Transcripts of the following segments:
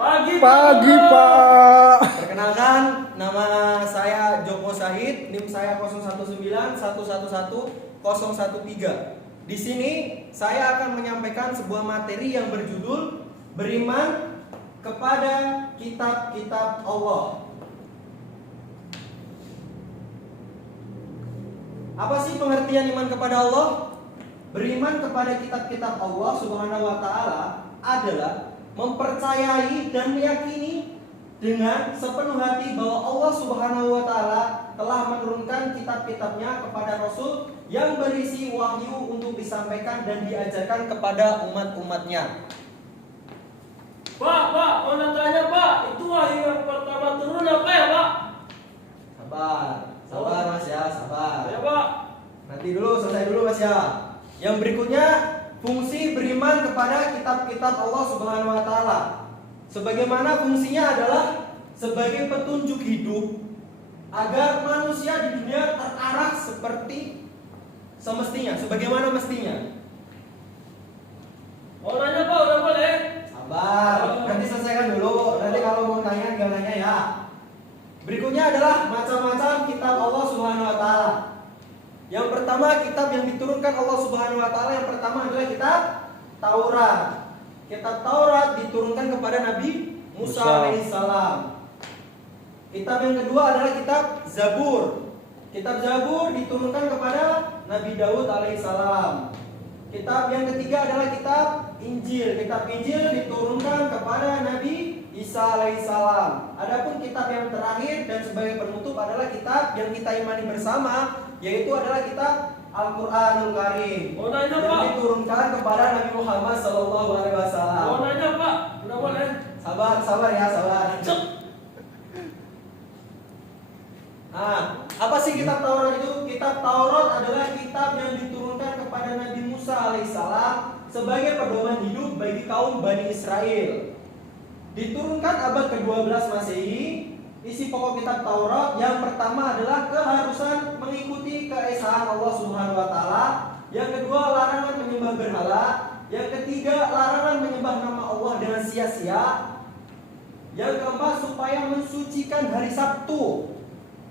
Pagi, Pak. Perkenalkan, nama saya Joko Sahid, NIM saya 0191111013. Di sini saya akan menyampaikan sebuah materi yang berjudul Beriman kepada kitab-kitab Allah. Apa sih pengertian iman kepada Allah? Beriman kepada kitab-kitab Allah Subhanahu wa taala adalah mempercayai dan meyakini dengan sepenuh hati bahwa Allah Subhanahu wa taala telah menurunkan kitab-kitabnya kepada Rasul yang berisi wahyu untuk disampaikan dan diajarkan kepada umat-umatnya. Pak, mau tanya Pak, itu wahyu yang pertama turun apa ya Pak? Sabar Mas ya, sabar. Ya Pak. Nanti dulu, selesai dulu Mas ya. Yang berikutnya, fungsi beriman kepada kitab-kitab Allah Subhanahu wa taala. Sebagaimana fungsinya adalah sebagai petunjuk hidup agar manusia di dunia terarah seperti semestinya, sebagaimana mestinya. Mau nanya Pak, udah boleh? Sabar, nanti selesaikan dulu. Nanti kalau mau tanya tinggal nanya ya. Berikutnya adalah macam-macam kitab Allah Subhanahu wa taala. Yang pertama, kitab yang diturunkan Allah Subhanahu wa taala yang pertama adalah kitab Taurat. Kitab Taurat diturunkan kepada Nabi Musa alaihissalam. Kitab yang kedua adalah kitab Zabur. Kitab Zabur diturunkan kepada Nabi Daud alaihissalam. Kitab yang ketiga adalah kitab Injil. Kitab Injil diturunkan kepada Nabi Isa alaihissalam. Adapun kitab yang terakhir dan sebagai penutup adalah kitab yang kita imani bersama, yaitu adalah kitab Al-Qur'anul Karim Yang diturunkan kepada Nabi Muhammad SAW. Mau nanya Pak, udah boleh? Sabar ya, sabar. Nah, apa sih kitab Taurat itu? Kitab Taurat adalah kitab yang diturunkan kepada Nabi Musa alaihissalam sebagai pedoman hidup bagi kaum Bani Israel. Diturunkan abad ke-12 Masehi. Isi pokok kitab Taurat yang pertama adalah keharusan mengikuti keesaan Allah Subhanahu wa taala. Yang kedua, larangan menyembah berhala. Yang ketiga, larangan menyembah nama Allah dengan sia-sia. Yang keempat, supaya mensucikan hari Sabtu.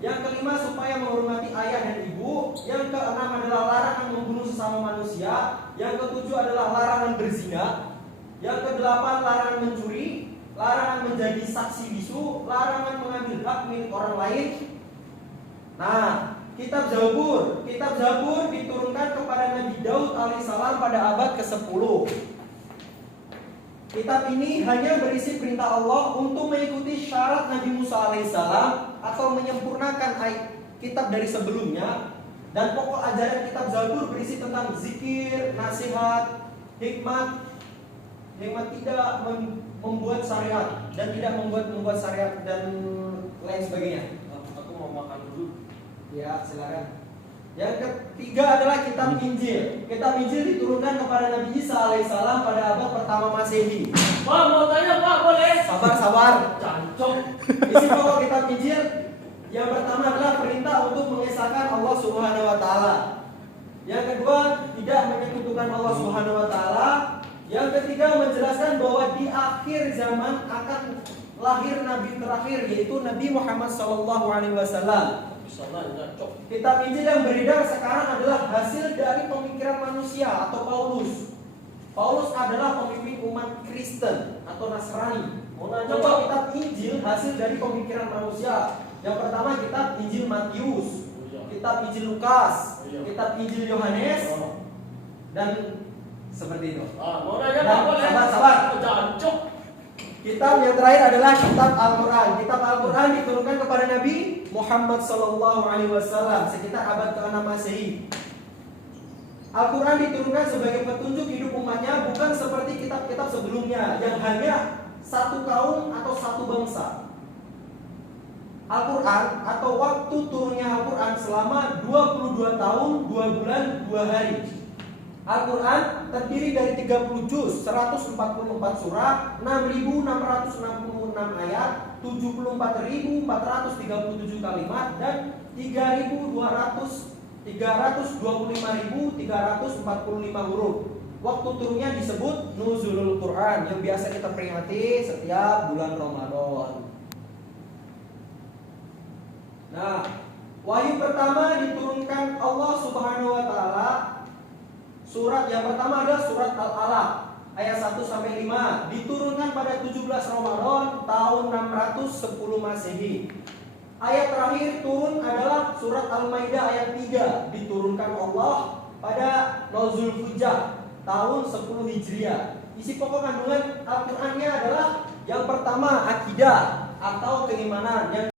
Yang kelima, supaya menghormati ayah dan ibu. Yang keenam adalah larangan membunuh sesama manusia. Yang ketujuh adalah larangan berzina. Yang kedelapan, larangan mencuri. Larangan menjadi saksi bisu, larangan mengambil hak milik orang lain. Nah, kitab Zabur diturunkan kepada Nabi Daud alaihissalam pada abad ke-10. Kitab ini hanya berisi perintah Allah untuk mengikuti syarat Nabi Musa alaihissalam atau menyempurnakan kitab dari sebelumnya. Dan pokok ajaran kitab Zabur berisi tentang zikir, nasihat, hikmat tidak membuat syariat dan tidak membuat syariat dan lain sebagainya. Aku mau makan dulu. Ya, silakan. Yang ketiga adalah kitab Injil. Kitab Injil diturunkan kepada Nabi Isa alaihissalam pada abad pertama Masehi. Pak, mau tanya Pak, boleh? Sabar. Cancok. Isi pokok kitab Injil yang pertama adalah perintah untuk mengesahkan Allah Subhanahu wa taala. Yang kedua, tidak menyekutukan Allah Subhanahu wa taala. Yang ketiga, menjelaskan bahwa di akhir zaman akan lahir nabi terakhir, yaitu Nabi Muhammad SAW. Kitab Injil yang beredar sekarang adalah hasil dari pemikiran manusia atau Paulus. Paulus adalah pemimpin umat Kristen atau Nasrani. Coba kitab Injil hasil dari pemikiran manusia. Yang pertama, kitab Injil Matius, kitab Injil Lukas, kitab Injil Yohanes, dan seperti itu. Mau nanya Pak, boleh? Sabar. Cancok. Kitab yang terakhir adalah kitab Al-Quran. Kitab Al-Quran diturunkan kepada Nabi Muhammad SAW sekitar abad ke-6 Masehi. Al-Quran diturunkan sebagai petunjuk hidup umatnya, bukan seperti kitab-kitab sebelumnya yang hanya satu kaum atau satu bangsa. Al-Quran atau waktu turunnya Al-Quran selama 22 tahun, 2 bulan, 2 hari. Al-Quran terdiri dari 30 juz, 144 surah, 6.666 ayat, 74.437 kalimat, dan 325.345 huruf. waktu turunnya disebut nuzulul Quran yang biasa kita peringati setiap bulan Ramadan. Nah, wahyu pertama diturunkan Allah Subhanahu wa taala. Surat yang pertama adalah surat Al-Alaq ayat 1 sampai 5, diturunkan pada 17 Ramadan tahun 610 Masehi. Ayat terakhir turun adalah surat Al-Maidah ayat 3, diturunkan Allah pada Zulhijjah tahun 10 Hijriah. Isi pokok kandungan Al-Qur'annya adalah yang pertama akidah atau keimanan, yang